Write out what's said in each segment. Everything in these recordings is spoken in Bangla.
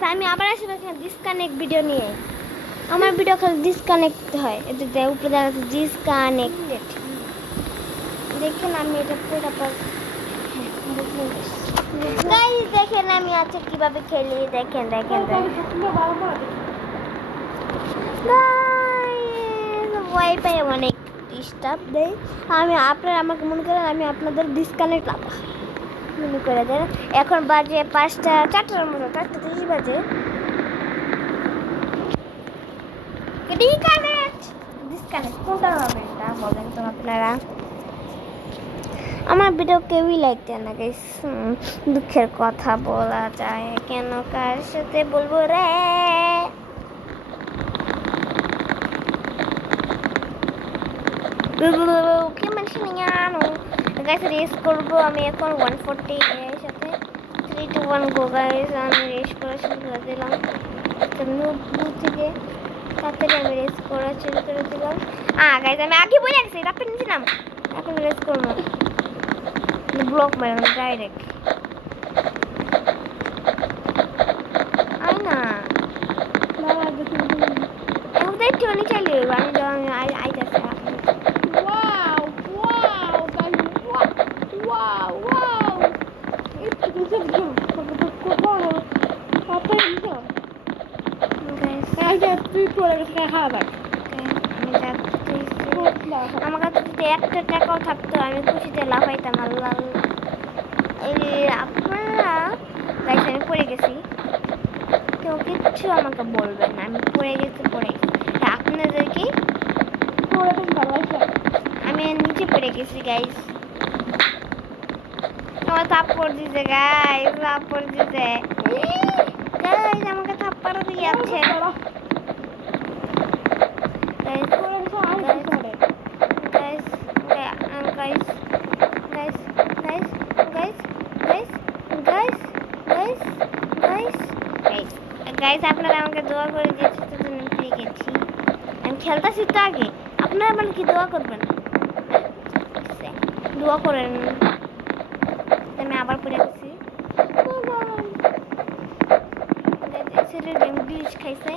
গাইস আমি আবার আসলে ডিসকানেক্ট ভিডিও নিয়ে আমার ভিডিও খালি ডিসকানেক্ট হয় এই যে উপরে দেখা যাচ্ছে ডিসকানেক্টেড দেখেন আমি এটা পুরো গাইস দেখেন আমি আজকে কিভাবে খেলি দেখেন দেখেন ওয়াইফাই অনেক ডিস্টার্ব দেয় আমি আপনারা আমাকে মনে করেন আমি আপনাদের ডিসকানেক্ট মনে করে দেন এখন বাজে 5টা 4টার মতো 4:30 বাজে ডিসকানেক্ট কোনটা হবে এটা বলেন তো আপনারা আমার ভিডিও কেউই লাইক দেয় না গাইস দুঃখের কথা বলা যায় কেন কার সাথে বলবো রে কি মানুষ গাইস রেস করবো আমি এখন 140 এর সাথে 3 to 1 গো গাইস আমি রেস করা শুরু করে দিলাম বুক থেকে তাড়াতাড়ি আমি রেস করা শুরু করে দিলাম গাইস আমি আগে বলে গেছি তারপর নিয়েছিলাম এখন রেস করবো ব্লক মারলাম ডাইরেক্ট আই না এখন দেখছি অনেক চালিয়ে আমি আইতেছে আমার কাছে যদি 1 টাকাও থাকতো আমি খুশিতে লাফাইতাম আল্লাহ আপনারা গাইস আমি পড়ে গেছি কেউ কিচ্ছু আমাকে বলবেন না আমি পড়ে গেছি আপনাদের কি আমি নিচে পড়ে গেছি গাইস আমার থাপ্পড় দিছে গাইস থাপ্পড় দিছে গাইস আমাকে থাপ্পড় দিয়েছে গাইস আপনারা আমাকে দোয়া করে দিয়েছেন তো আমি পেয়ে গেছি আমি খেলতেছি তো আগে আপনারা মানে কি দোয়া করবেন দোয়া করেন আমি আবার পড়ে গেছি গ্লিচ খাইছে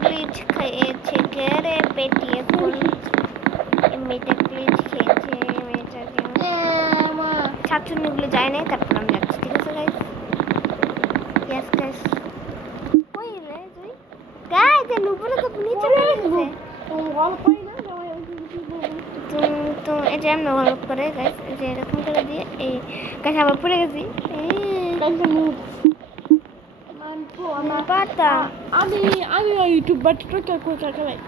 গ্লিচ খাইছে রে পেটিয়ে মেয়েটা গ্লিচ খেয়েছে মেয়েটাকে ছাত্রীগুলো যায় নাই তারপর আমি যাচ্ছি ঠিক আছে guys Yes, guys. Wait, guys, the numbers of niche. তো এটা আমি ডেভেলপ করে গাইস যে এরকম করে দিয়ে এই গাছ আবার পড়ে গেছি আমি ইউটিউব বা টিকটক করে চালাই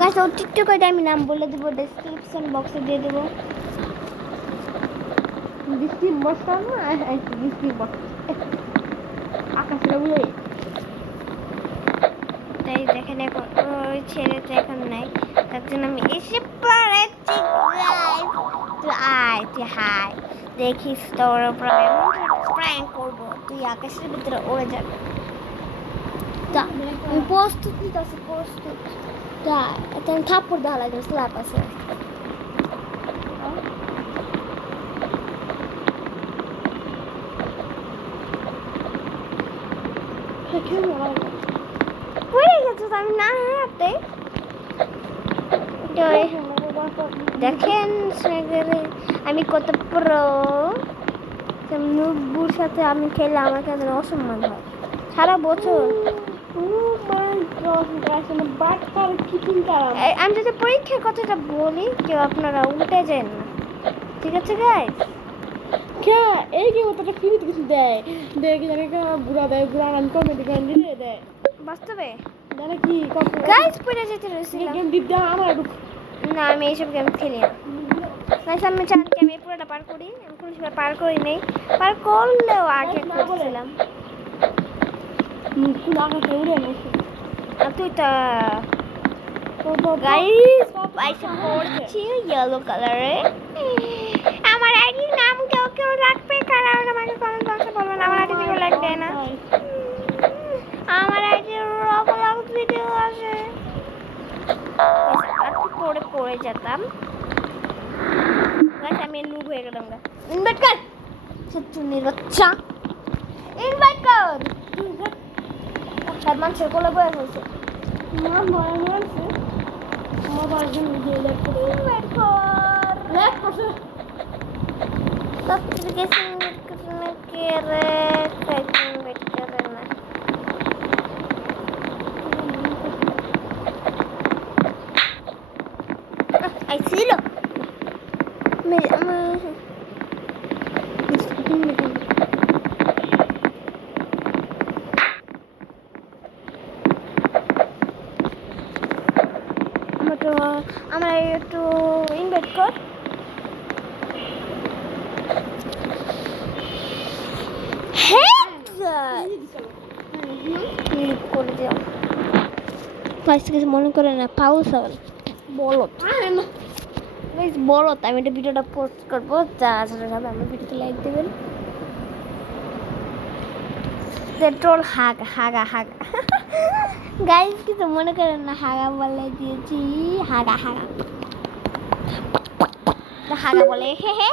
গাছ ও টিকটকের আমি নাম বলে দেবো ডেসক্রিপশন বক্সে দিয়ে দেবো ডিসক্রিপশন বক্স না ডিসক্রিপশন বক্স আকাশে উড়ে তাই দেখেন এখন ওই ছেলেটা এখন নাই তার জন্য আমি এসে পড়েছি তুই আয় তুই হাই দেখিস তোর প্র্যাঙ্ক করবো তুই আকাশের ভিতরে উড়ে যাবে তা আমি প্রস্তুত নিতেছি প্রস্তুত তা এটা আমি থাপ্পড় দেওয়া লাগবে স্ল্যাপ আছে পড়ে গেছো আমি না হাঁটতে দেখেন আমি কত প্রো নুবুর সাথে আমি খেলে আমার কাছে অসম্মান হয় সারা বছর আমি যদি পরীক্ষার কথাটা বলি কেউ আপনারা উল্টে যান না ঠিক আছে গাইস এই কি ওটা ফ্রিতে কিছু দেয় দেখি জানি বুড়া দেয় বুড়া গান কমেডি গান দিয়ে দেয় বাস্তবে জানে কি গাইস পড়ে যেতে রয়েছিলাম গেম দিতে আমার না আমি এইসব গেম খেলি না গাইস আমি চানকে আমি পুরোটা পার করি আমি কোনো সময় পার করি নাই পার করলেও আগে করছিলাম কোন আকাশে উড়ে গেছে আর তুই তো গাইস আইসা পড়ছি ইয়েলো কালারে আমার আইডি নাম কেউ রাখবে কারণ আমাকে কমেন্ট বক্সে বলবেন আমার আইডি কেউ লাইক দেয় না আমার আইডি রবলক্স ভিডিও আছে পড়ে যেতাম গাইস আমি নুব হয়ে গেলাম ইনভাইট কর চুনির বাচ্চা ইনভাইট কর আর মানুষের কোলে বয়ে ফেলছে মা ভয় মারছে আমার বাড়ির নিজে লেট করে ইনভাইট কর লেট করছে सब्सक्रिप्शन करने के रे कैसे इनवाइट करना ऐसे लो मैं আমরা একটু ইনভাইট কর ক্লিক করে দিও ফার্স্ট কিছু মনে করে না পাউস হবে বলো গাইস বলো আমি এটা ভিডিওটা পোস্ট করবো যারা যারা যাবে আমার ভিডিওতে লাইক দেবেন পেট্রোল হাগা হাগা হাগা গাইস কিছু মনে করেন না হাগা বলে দিয়েছি হাগা হাগা হাগা বলে হে হে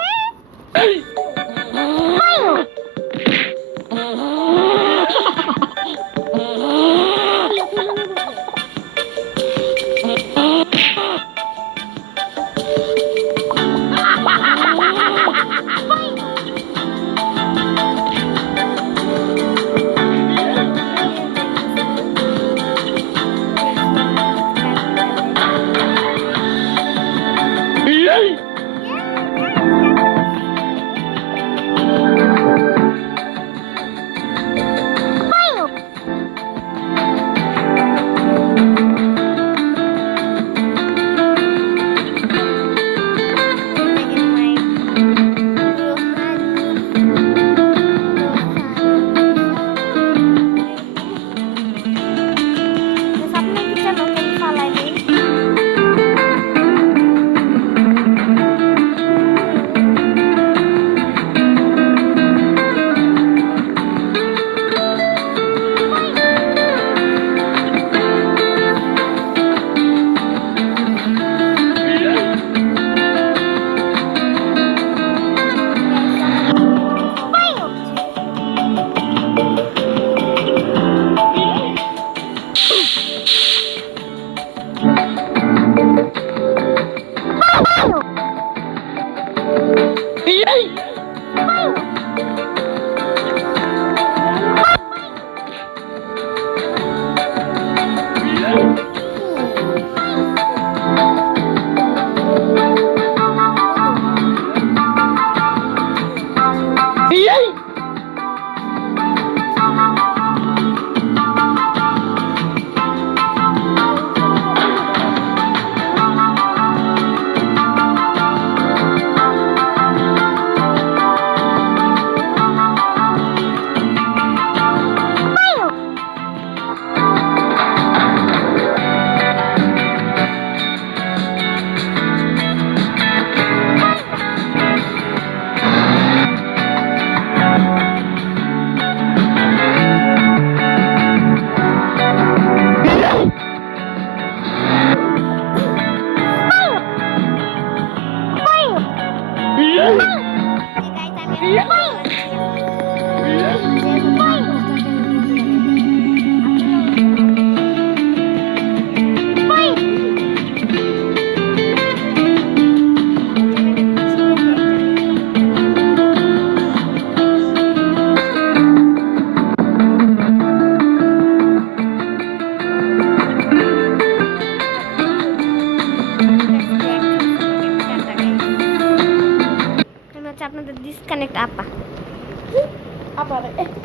আপনাদের ডিসকানেক্ট আপা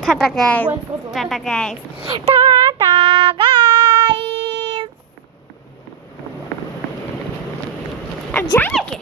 tata guys tata guys tata guys আর জানে কে